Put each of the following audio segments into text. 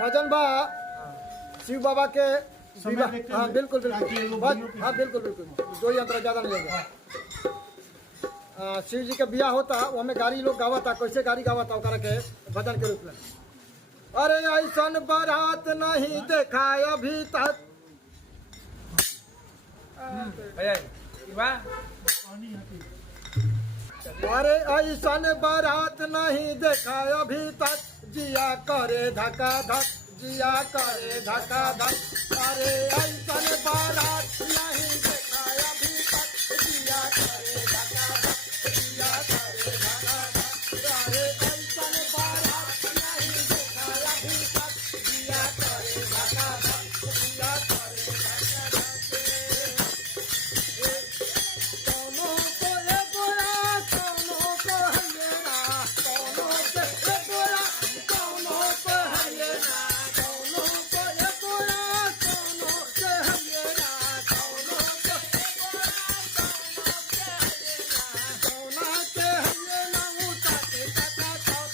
भजन बा शिव बाबा के समय देखते हाँ हुए बिल्कुल ताकि बिल्कुल लोग बस वीडियो हाँ बिल्कुल बिल्कुल दो ही अंतर ज्यादा नहीं लगेगा। शिव जी का बियाह होता वो हमें गाड़ी लोग गावता कैसे गाड़ी गावता ओकरा के भजन के रूप में। अरे ऐसन बारात नहीं देखा अभी तक। अरे ऐसन बारात नहीं देखा अभी तक जिया करे धका धक जिया करे धका धक। अरे ऐसन बारात नहीं देखा अभी तक जिया करे धका धक जिया करे धका धक। अरे ऐसन बारात नहीं देखा अभी तक जिया करे धका धक जिया करे धका धक। कोनो को ये गोरा कोनो को हयेना कोनो के ये गोरा कोनो को हयेना कोनो को ये गोरा कोनो के हयेना कोनो को ये गोरा कोनो के हयेना सोना के हयेना उठा के टका टक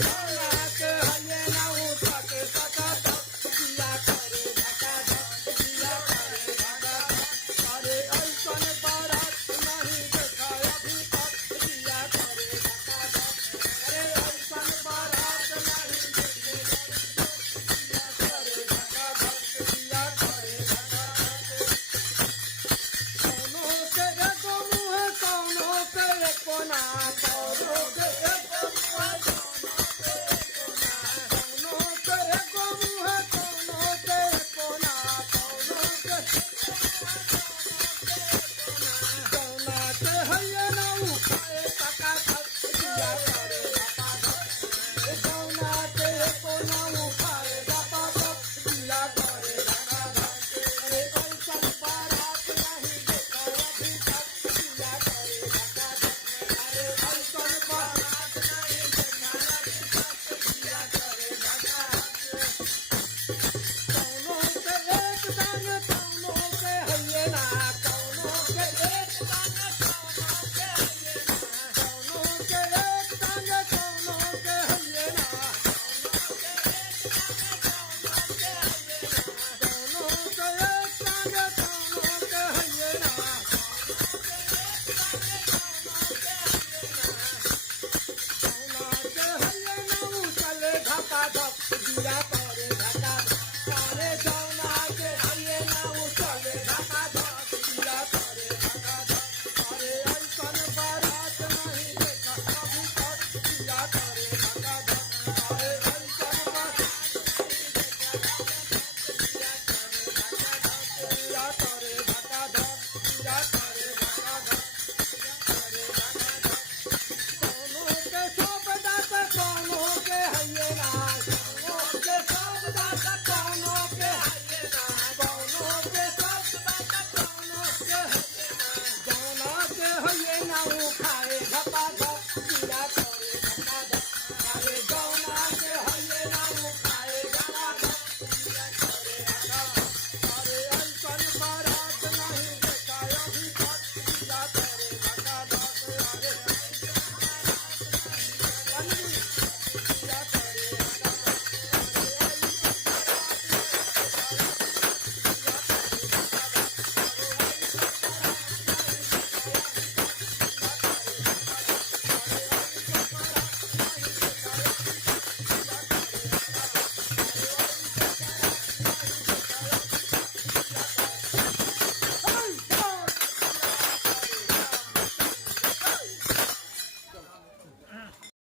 सोना के हयेना उठा के टका टक जिया करे धका धक जिया करे धका धक। अरे ऐसन बारात नहीं देखा अभी तक जिया करे धका धक। अरे ऐसन बारात नहीं देखे जिया करे धका धक जिया करे धका धक। कोनो के एगो मुँह कोनो के एको ना कोनो के एगो मुँह कोनो के एगो मुँह कोनो के एको ना कोनो के सोना के हयेना उठाए टका धक जिया करे धका धक। सोना के एको ना उठाए धका धक जिया करे धका धक। अरे ऐसन बारात नहीं देखा अभी तक जिया करे धका धक। अरे ऐसन बारात नहीं देखा अभी तक जिया करे धका धक। कोनो के एक दान कोनो के हयेना कोनो के एक दान कोनो के हयेना कोनो के एक दान कोनो के हयेना कोनो के एक दान कोनो के हयेना कोनो के एक दान कोनो के हयेना सोना के हयेना उछले धका धक जिया